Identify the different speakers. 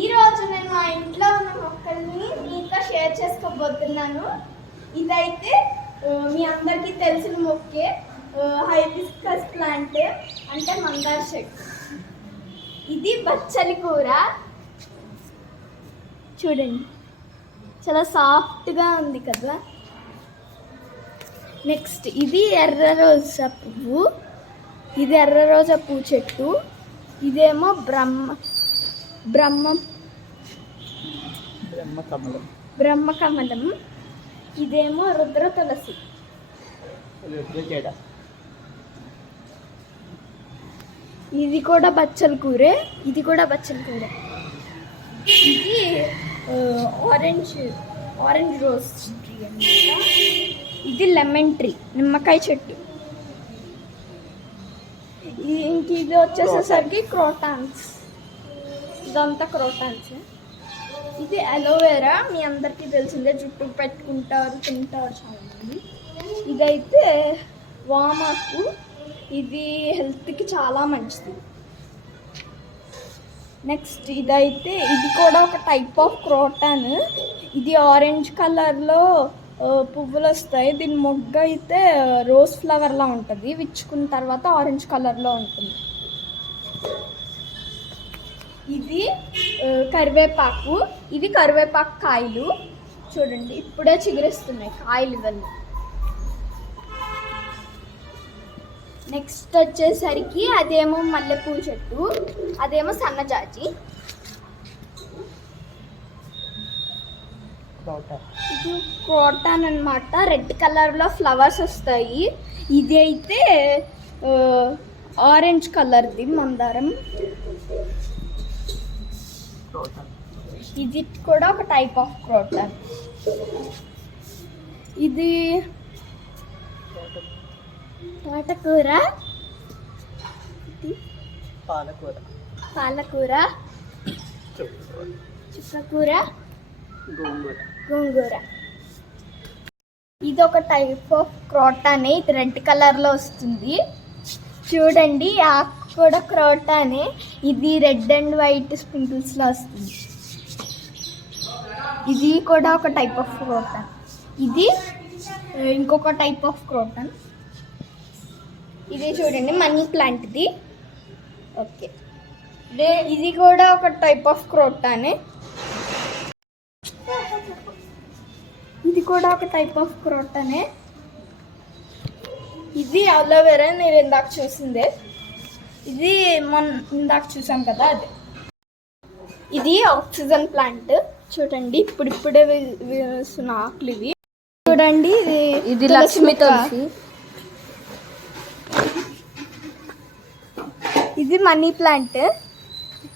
Speaker 1: ఈ రోజు నేను మా ఇంట్లో ఉన్న మొక్కల్ని మీతో షేర్ చేసుకోబోతున్నాను. ఇదైతే మీ అందరికీ తెలిసిన మొక్కే హైబిస్కస్ ప్లాంట్ అంటే మందార చెట్టు. ఇది బచ్చలి కూర. చూడండి. చాలా సాఫ్ట్గా ఉంది కదా. నెక్స్ట్ ఇది ఎర్ర రోజా పువ్వు. ఇది ఎర్ర రోజా పువ్వు చెట్టు. ఇదేమో బ్రహ్మ బ్రహ్మ.
Speaker 2: బ్రహ్మ కమలం
Speaker 1: బ్రహ్మకమలం. ఇదేమో రుద్ర తులసి. ఇది కూడా బచ్చల కూరే ఇది కూడా బచ్చల కూర. ఇది ఆరెంజ్ ఆరెంజ్ రోజ్ ట్రీ అన్నమాట. ఇది లెమన్ ట్రీ నిమ్మకాయ చెట్టు. ఇంక ఇది వచ్చేసేసరికి క్రోటాన్స్ ఇదంతా క్రోటాన్స్ ఇది అలోవెరా మీ అందరికీ తెలిసిందే జుట్టు పెట్టుకుంటారు తింటారు చాలామంది. ఇదైతే వామాకు ఇది హెల్త్కి చాలా మంచిది. నెక్స్ట్ ఇదైతే ఇది కూడా ఒక టైప్ ఆఫ్ క్రోటాన్ ఇది ఆరెంజ్ కలర్లో పువ్వులు వస్తాయి దీని మొగ్గ అయితే రోజ్ ఫ్లవర్లా ఉంటుంది. విచ్చుకున్న తర్వాత ఆరెంజ్ కలర్లో ఉంటుంది. ఇది కరివేపాకు. ఇవి కరివేపాకు కాయలు. చూడండి ఇప్పుడే చిగురిస్తున్నాయి కాయలు ఇవన్నీ. నెక్స్ట్ వచ్చేసరికి అదేమో మల్లెపూ చెట్టు అదేమో సన్నజాజి. ఇది క్రోటాన్ అన్నమాట రెడ్ కలర్లో ఫ్లవర్స్ వస్తాయి. ఇది అయితే ఆరెంజ్ కలర్ది మందారం.
Speaker 2: తోట
Speaker 1: ఇది కూడా ఒక టైప్ ఆఫ్ క్రోటాన్. ఇది
Speaker 2: తోట
Speaker 1: తోటకూర
Speaker 2: పాలకూర.
Speaker 1: పాలకూర.
Speaker 2: చుక్కకూర గోంగూర.
Speaker 1: గోంగూర. ఇది ఒక టైప్ ఆఫ్ క్రోటానే. ఇది రెడ్ కలర్లో వస్తుంది. చూడండి ఆకు కూడా క్రోటానే. ఇది రెడ్ అండ్ వైట్ స్ప్రింకిల్స్లో వస్తుంది. ఇది కూడా ఒక టైప్ ఆఫ్ క్రోటాన్ ఇది ఇంకొక టైప్ ఆఫ్ క్రోటాన్ ఇది చూడండి మనీ ప్లాంట్ది. ఓకే. ఇదే- ఇది కూడా ఒక టైప్ ఆఫ్ క్రోటానే. ఇది కూడా ఒక టైప్ ఆఫ్ క్రోటనే. ఇది అలోవెరా నేను ఇందాక చూసిందే. ఇది మొన్న ఇందాక చూసాం కదా అది. ఇది ఆక్సిజన్ ప్లాంట్. చూడండి ఇప్పుడు ఇప్పుడే వేస్తున్న ఆకులు ఇవి. చూడండి ఇది
Speaker 3: ఇది లక్ష్మి. తులసి.
Speaker 1: ఇది మనీ ప్లాంట్.